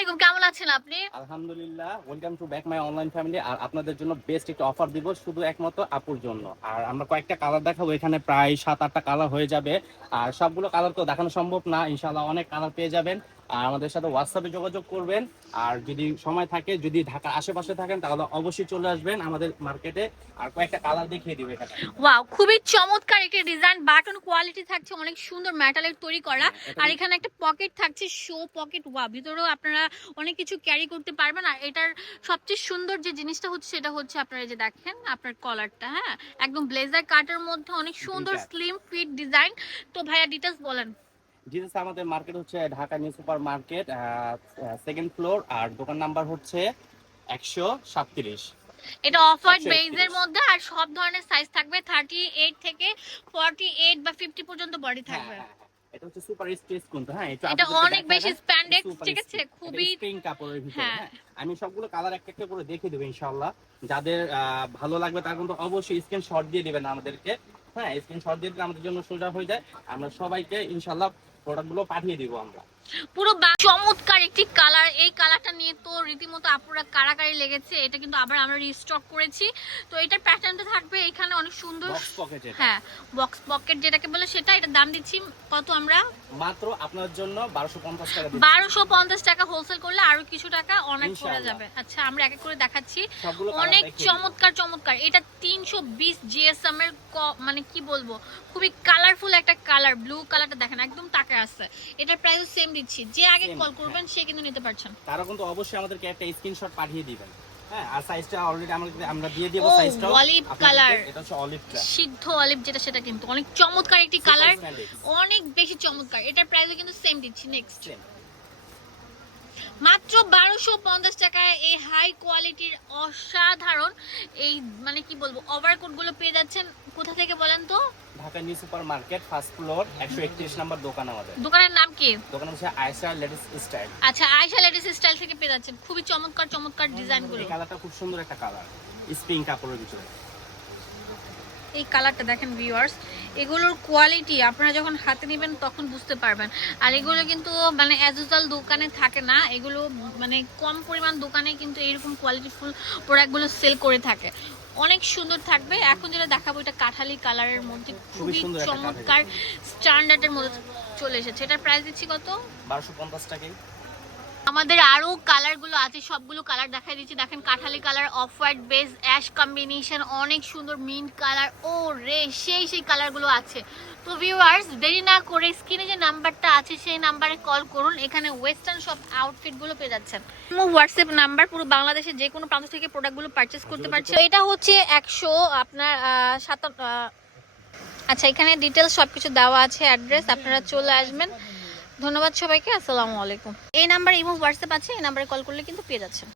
আলাইকুম, কেমন আছেন আপনি? আলহামদুলিল্লাহ welcome to back my online family আর আপনাদের জন্য বেস্ট একটা অফার দিব শুধু একমাত্র আপুর জন্য। আর আমরা কয়েকটা কালার দেখাবো, এখানে প্রায় সাত আটটা কালার হয়ে যাবে। আর সবগুলো কালার তো দেখানো সম্ভব না ইনশাল্লাহ অনেক কালার পেয়ে যাবেন। আর আমাদের সাথে হোয়াটসঅ্যাপে যোগাযোগ করবেন। আর যদি সময় থাকে যদি ঢাকার আশেপাশে থাকেন তাহলে অবশ্যই চলে আসবেন আমাদের মার্কেটে আর কয়েকটা কালার দেখিয়ে দিবে এখানে। ওয়াও খুবই চমৎকার একটা ডিজাইন বাটন কোয়ালিটি থাকছে অনেক সুন্দর মেটালের তৈরি করা। আর এখানে একটা পকেট থাকছে শো পকেট ওয়া ভিতরেও আপনারা অনেক কিছু ক্যারি করতে পারবেন। আর এটার সবচেয়ে সুন্দর যে জিনিসটা হচ্ছে সেটা হচ্ছে আপনারা এই যে দেখেন আপনার কলারটা হ্যাঁ? একদম ব্লেজার কাটের মধ্যে অনেক সুন্দর স্লিম ফিট ডিজাইন তো ভাইয়া ডিটেলস বলেন। জিনিস আমাদের মার্কেট হচ্ছে Dhaka new super market second floor আর দোকান নাম্বার হচ্ছে একশো সাতত্রিশ। এটা অফ হোয়াইট 131 বেজের মধ্যে আর সব ধরনের সাইজ থাকবে থার্টি এইট থেকে ফর্টি এইট বা ফিফটি পর্যন্ত বডি থাকবে। হ্যাঁ, হ্যাঁ, হ্যাঁ। এটা হচ্ছে সুপার স্ট্রেস কিন্তু হ্যাঁ এটা অনেক বেশি স্প্যান্ডেক্স ঠিক আছে খুবই কাপড়ের ভিতরে হ্যাঁ। হ্যাঁ। আমি সবগুলো কালার একটা একটা করে দেখিয়ে দেবো ইনশাআল্লাহ। যাদের ভালো লাগবে তারা কিন্তু অবশ্যই স্ক্রিন শট দিয়ে দিবেন আমাদেরকে হ্যাঁ স্ক্রিন শট দিয়ে দিলে আমাদের জন্য সোজা হয়ে যায়। আমরা সবাইকে ইনশাআল্লাহ প্রোডাক্টগুলো পাঠিয়ে দিব আমরা। পুরো চমৎকার একটি কালার এই কালারটা নিয়ে তো রীতিমতো আপুরা কারাকারি লেগেছে। এটা কিন্তু আবার আমরা রিস্টক করেছি। তো এটার প্যাটার্নটা থাকবে এখানে অনেক সুন্দর হ্যাঁ বক্স পকেট যেটাকে বলে সেটা। এটা দাম দিচ্ছি কত আমরা? মাত্র আপনার জন্য বারোশো পঞ্চাশ টাকা টাকা হোলসেল করলে আরও কিছু টাকা অনেক ইনশাআল্লাহ। যাবে। আচ্ছা আমরা এক এক করে দেখাচ্ছি। অনেক চমৎকার চমৎকার। এটা তিনশো বিশ জিএসএম এর মানে কি বলব? খুবই কালারফুল একটা কালার ব্লু কালারটা দেখেন একদম তাকে আছে এটার প্রাইস সেম দিচ্ছি। যে আগে কল করবেন সে কিন্তু নিতে পারছেন তারা কিন্তু অবশ্যই আমাদেরকে একটা স্ক্রিনশট পাঠিয়ে দিবেন। হ্যাঁ আর সাইজটা অলরেডি আমরা আমরা দিয়ে দেবো সাইজটা olive colour। এটা হচ্ছে অলিভটা সিদ্ধ অলিভ যেটা সেটা কিন্তু। অনেক চমৎকার একটি কালার অনেক বেশি চমৎকার। এটার প্রাইসও কিন্তু সেম দিচ্ছি। নেক্সট মাত্র বারোশো পঞ্চাশ টাকায় এই হাই কোয়ালিটির অসাধারণ এই মানে কি বলব ওভারকোটগুলো পেয়ে যাচ্ছেন। কোথা থেকে বলেন তো? Dhaka new super market first floor একশো একত্রিশ নাম্বার দোকান আমাদের। দোকানের নাম কি? দোকান হচ্ছে আয়সা লেডিস স্টাইল আচ্ছা আয়শা লেডিস স্টাইল থেকে পেয়ে যাচ্ছেন। খুবই চমৎকার চমৎকার ডিজাইনগুলো। কালারটা খুব সুন্দর একটা কালার স্প্রিং কাপড়ের ভিতরে। এই কালারটা দেখেন ভিউয়ার্স এগুলোর কোয়ালিটি আপনারা যখন হাতে নেবেন তখন বুঝতে পারবেন। আর এগুলো কিন্তু মানে অ্যাজ ইউজুয়াল দোকানে থাকে না এগুলো মানে কম পরিমাণ দোকানে কিন্তু এরকম কোয়ালিটিফুল প্রোডাক্টগুলো সেল করে থাকে। অনেক সুন্দর থাকবে। এখন যেটা দেখাবো এটা কাঠালি কালারের মধ্যে খুবই চমৎকার স্ট্যান্ডার্ডের মধ্যে চলে এসেছে। এটার প্রাইস দিচ্ছি কত? বারোশো পঞ্চাশ টাকায়। আমাদের আরও কালারগুলো আছে সবগুলো কালার দেখাই দিচ্ছি। দেখেন Kathali colour off white base ash combination অনেক সুন্দর মিন্ট কালার ও রে সেই সেই কালারগুলো আছে। তো ভিউয়ার্স দেরি না করে স্ক্রিনে যে নাম্বারটা আছে সেই নাম্বারে কল করুন। এখানে ওয়েস্টার্ন সব আউটফিটগুলো পেয়ে যাচ্ছেন। হোয়াটসঅ্যাপ নাম্বার পুরো বাংলাদেশের যে কোনো প্রান্ত থেকে প্রোডাক্টগুলো পারচেস করতে পারছে। এটা হচ্ছে একশো আপনার সাতান্ন আচ্ছা এখানে ডিটেলস সবকিছু দেওয়া আছে অ্যাড্রেস আপনারা চলে আসবেন। ধন্যবাদ সবাইকে, আসসালামু আলাইকুম। এই নাম্বার ইমো, হোয়াটসঅ্যাপ আছে, এই নাম্বারে কল করলে কিন্তু পেয়ে যাচ্ছেন।